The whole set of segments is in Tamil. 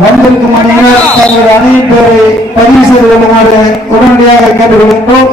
வந்திருக்கும் அணியினர் தங்கள் அணியின் பேரை பதிவு செய்து கொள்ளுமாறு உடனடியாக கேட்டுக்கொள்கின்றோம் ஓ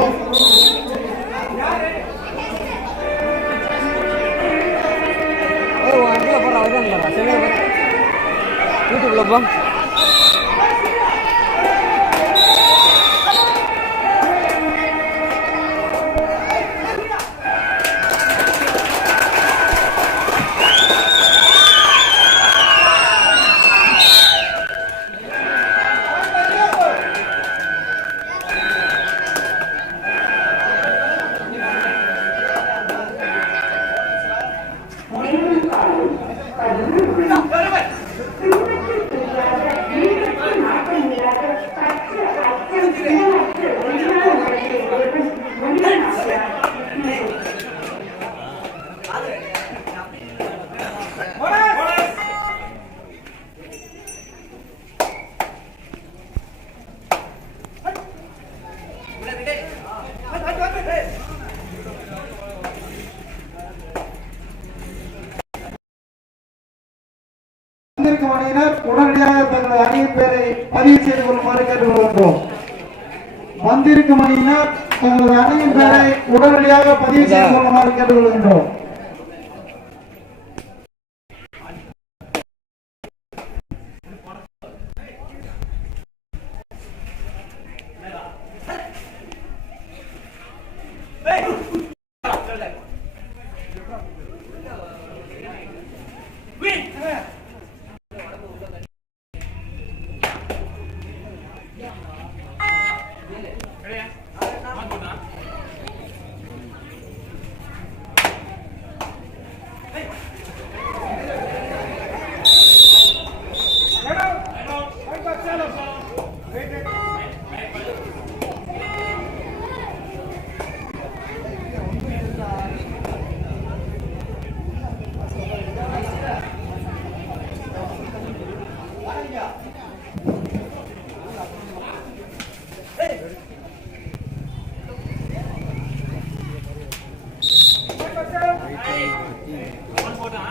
வந்திருக்கும் தங்களது அணியின் பேரை உடனடியாக பதிவு செய்து கொள்ளுமாறு கேட்டுக்கொள்கின்றோம். คนคนนะ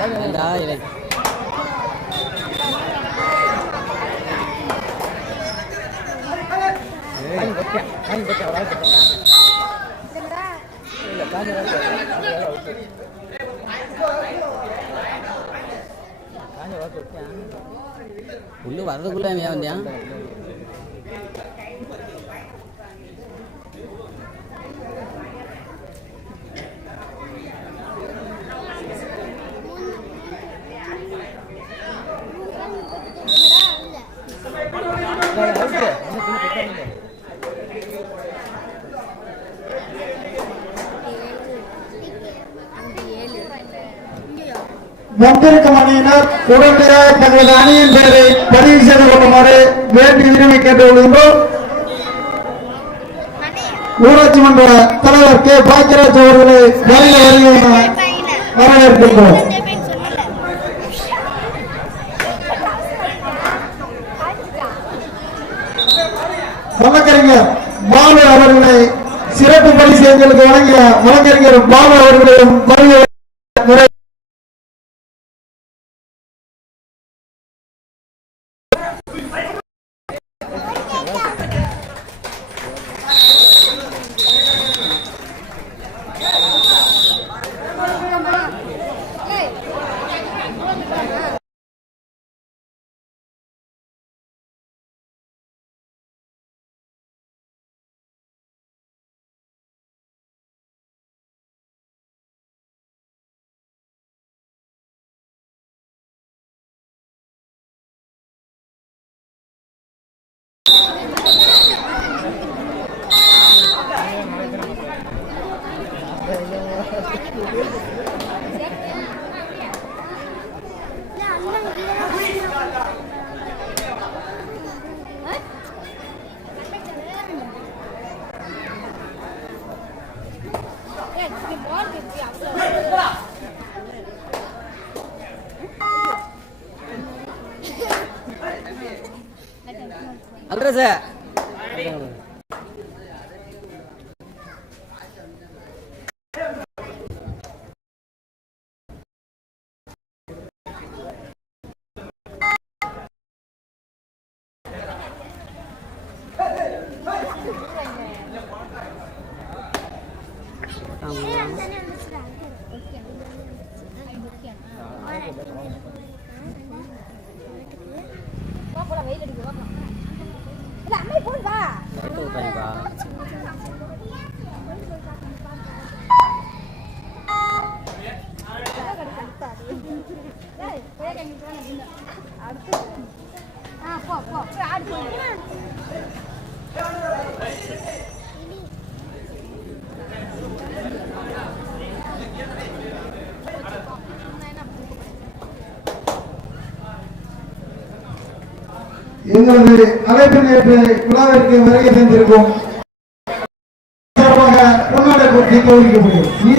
ஏண்டா இல்லை உள்ள வர்றதுக்குள்ள ஏன் வந்தியான் வந்திருக்கும் அணியினர் உடனடியாக தங்களது அணியின் பெயரை பதிவு செய்து கொள்ளுமாறு வேண்டி விரும்பி கேட்டுக்கொள்கின்றோம். ஊராட்சி மன்ற தலைவர் கே. பாக்கியராஜ் அவர்களை வருக வருக என வரவேற்கின்றோம். வழக்கறிஞர் பாலு அவர்களை சிறப்பு பரிசு எங்களுக்கு வழங்கிய வழக்கறிஞர் பாலு அவர்களையும் வருக. Hey, you want to be outside? Ultra உங்களது அழைப்பு நேற்று விழாவிற்கு வருகை தந்திருக்கும் சார்பாக பொன்னாடை போட்டி கௌரவிக்கப்படும்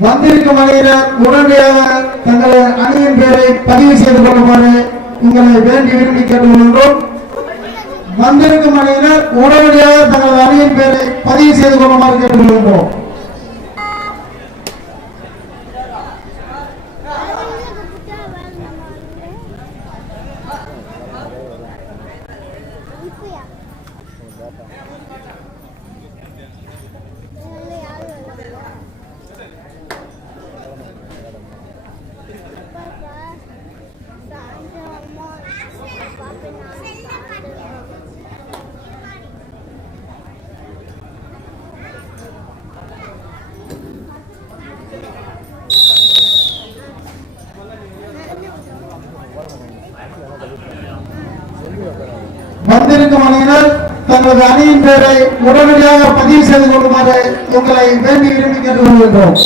வந்திருக்கும் அணியினர் உடனடியாக தங்களை அணியின் பேரை பதிவு செய்து கொள்ளுமாறு உங்களை வேண்டி விரும்பி கேட்டுக்கொள்கின்றோம். வந்திருக்கும் அணியினர் உடனடியாக தங்களது அணியின் பேரை பதிவு செய்து கொள்ளுமாறு கேட்டுக்கொள்கின்றோம். வந்திருக்கும் அணியினர் தங்களது அணியின் பேரை உடனடியாக பதிவு செய்து கொள்ளுமாறு உங்களை வேண்டி விரும்பி கேட்டுக்கொள்கின்றோம்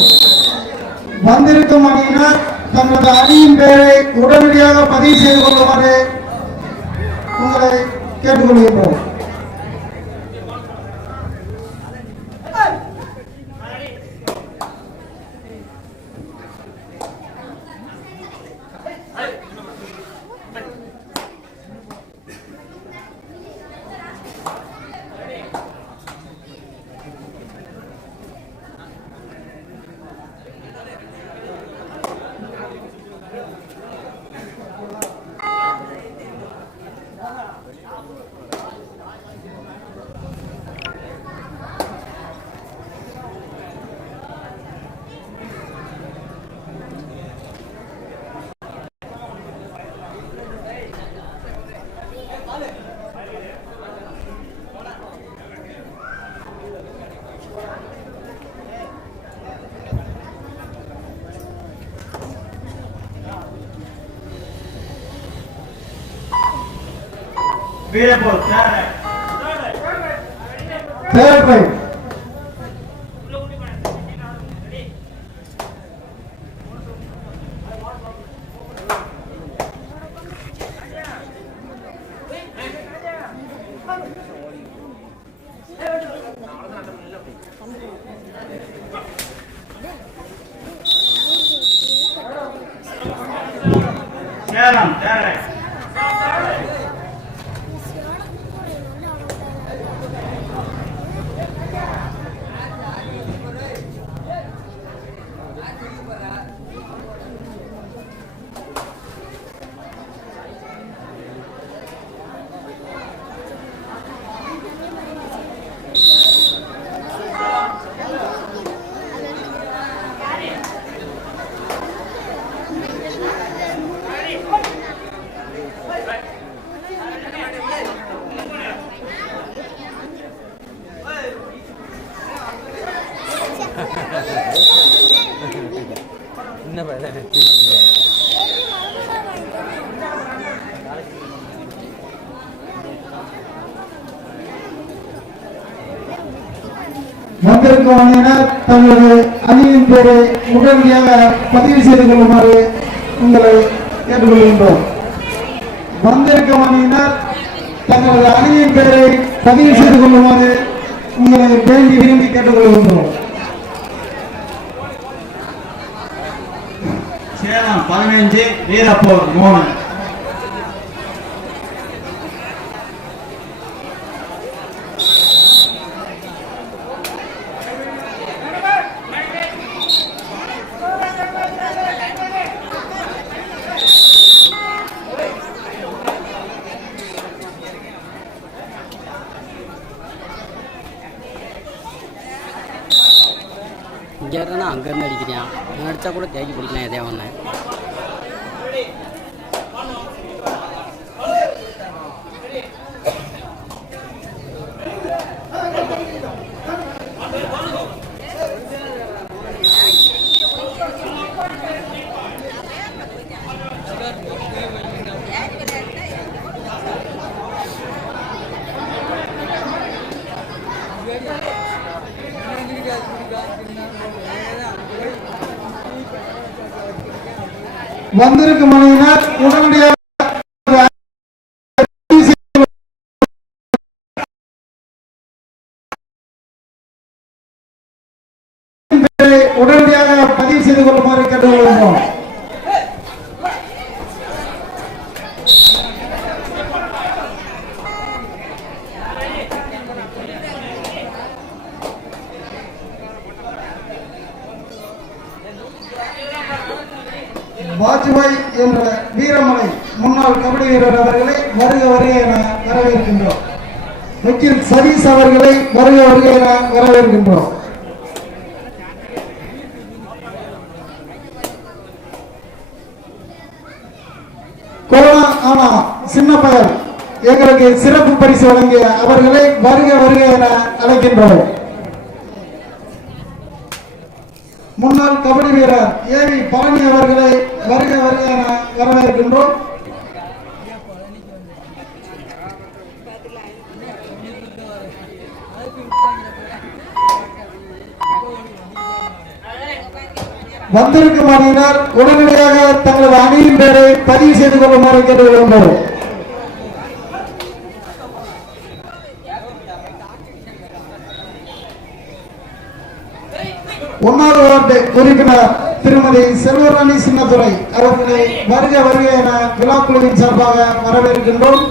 வந்திருக்கும் அணியினர் தங்களது அணியின் பெயரை உடனடியாக பதிவு செய்து கொள்ளுமாறு உங்களை கேட்டுக்கொள்கின்றோம். தேர்ட் ரைட் சேலம் அணியின் உடனடியாக பதிவு செய்து கொள்ளுமாறு உங்களை கேட்டுக்கொள்கின்றோம். வந்திருக்க அணியினர் தங்களது அணியின் பெயரை பதிவு செய்து கொள்ளுமாறு உங்களை வேண்டி விரும்பி கேட்டுக்கொள்கின்றோம். சேலம் பதினைஞ்சு வீரப்போர் மோகன் வந்திருக்கும் மனைவினர் உடனடியாக பெயரை உடனடியாக பதிவு செய்து கொள்ளுமாறு கேட்டுக்கொள்கின்றோம் வாஜ்பாய் என்ற வீரமலை முன்னாள் கபடி வீரர் அவர்களை வருக வருக என வரவேற்கின்றோம். வக்கீல் சதீஷ் அவர்களை வருக வருக என வரவேற்கின்றோம். கொரோனா ஆனா சின்ன பயல். எங்களுக்கு சிறப்பு பரிசு வழங்கிய அவர்களை வருக வருக என அழைக்கின்றோம். முன்னாள் கபடி வீரர் ஏவி பழனி அவர்களை வருக வருக வரவேற்கின்றோம். வந்திருக்கும் அணியினர் உடனடியாக தங்களது அணியின் பேரை பதிவு செய்து கொள்ளுமாறு கேட்டு விரும்புகிறோம். ஒன்னாவது வார்டு உறுப்பினர் திருமதி செல்வராணி சின்னதுரை அவர்களை வருக வருக என விழாக்குழுவின் சார்பாக வரவேற்கின்றோம்.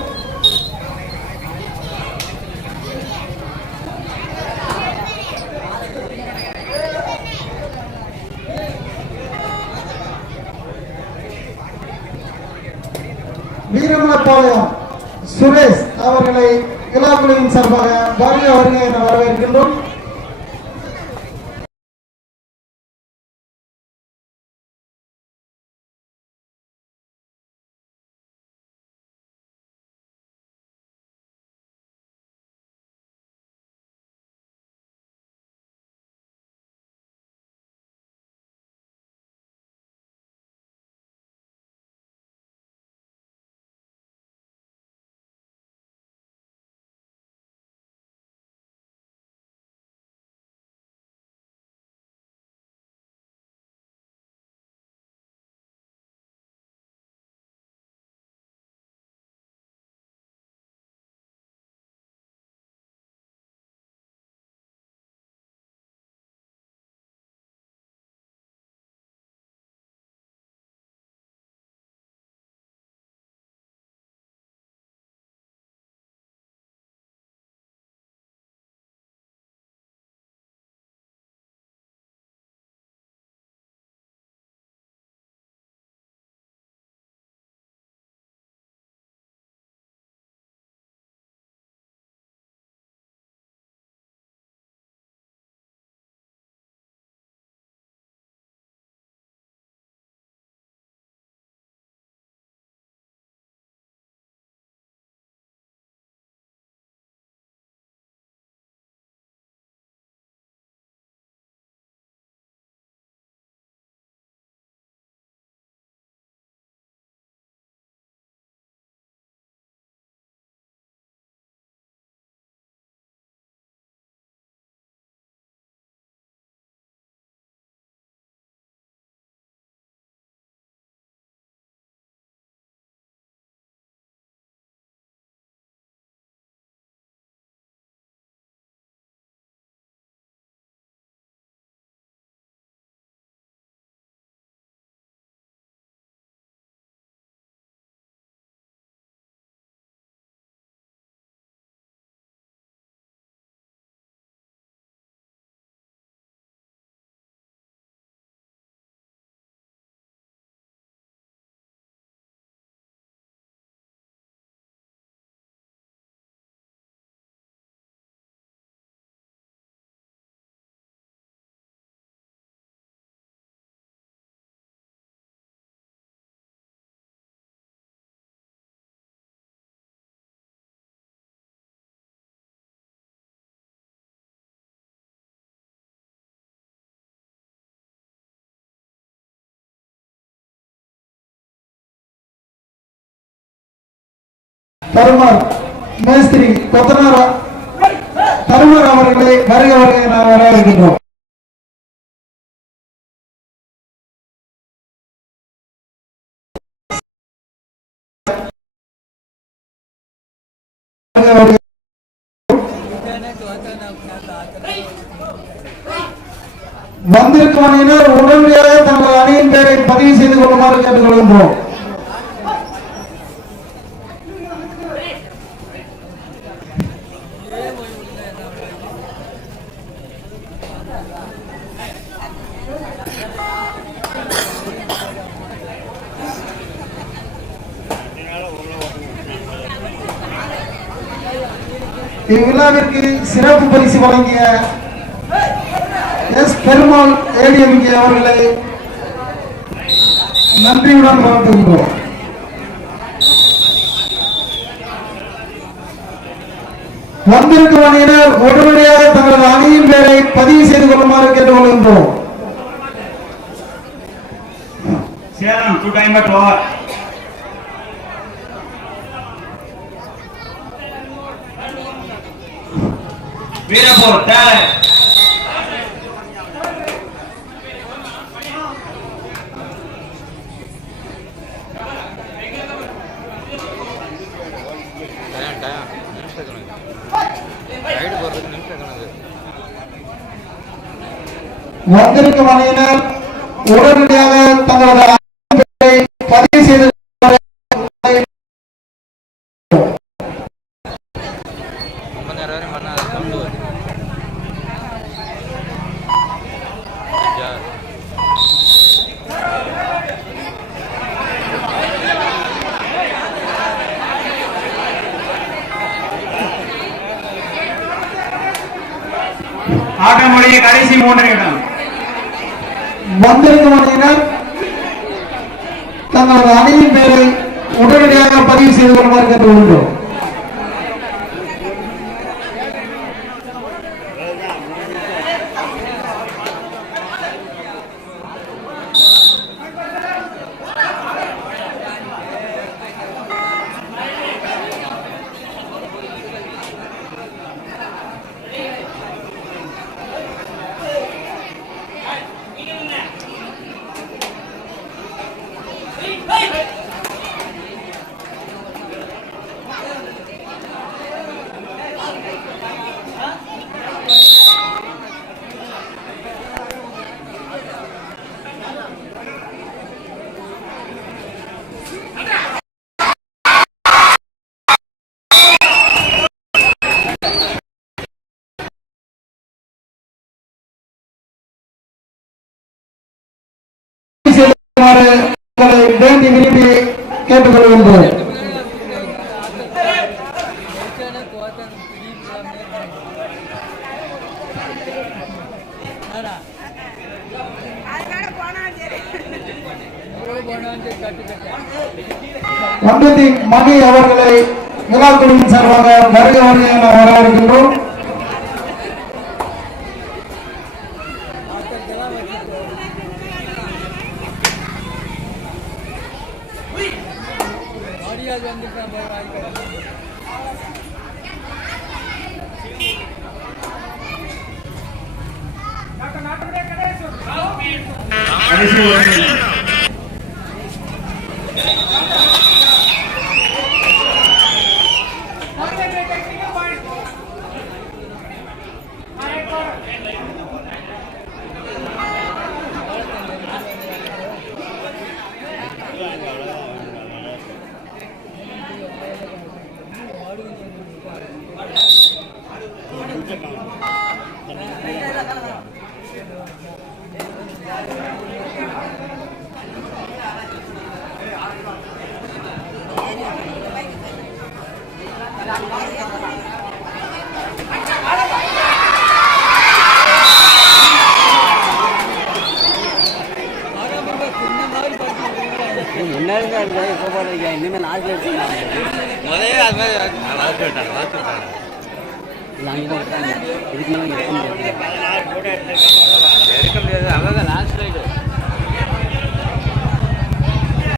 வீரமலப்பாளையம் சுரேஷ் அவர்களை விழாக்குழுவின் சார்பாக வருக வருக என வரவேற்கின்றோம். தருமர் மேஸ்திரி கொத்தனார்? தருமர் அவர்களை வருக வருகை நாம் வரவேற்கின்றோம். வருக வந்திருக்கும் அணியினர் உடனடியாக தங்கள் அணியின் பெயரை பதிவு செய்து கொள்ளுமாறு கேட்டுக்கொள்கின்றோம். இவ்விழாவிற்கு சிறப்பு பரிசு வழங்கிய எஸ் பெருமாள் ஏடிஎம்கே அவர்களை நன்றியுடன் வாழ்த்துகின்றோம். வந்திருக்கும் அணியினர் உடனடியாக தங்களது அணியின் பேரை பதிவு செய்து கொள்ளுமாறு கேட்டுக் கொள்கின்றோம் Salem two time but over நிமிஷ கணக்கு வந்திருக்கும் அணியினர் உடனடியாக தங்களது உங்களை வேண்டி கேட்டுக்கொள்கின்றோம்? வந்ததி மகி அவர்களை விழா குழுவின் சார்பாக வருக வருக என வரவேற்கின்றோம். का जो दिख रहा है भाई का नाटक नाटक करे सो आओ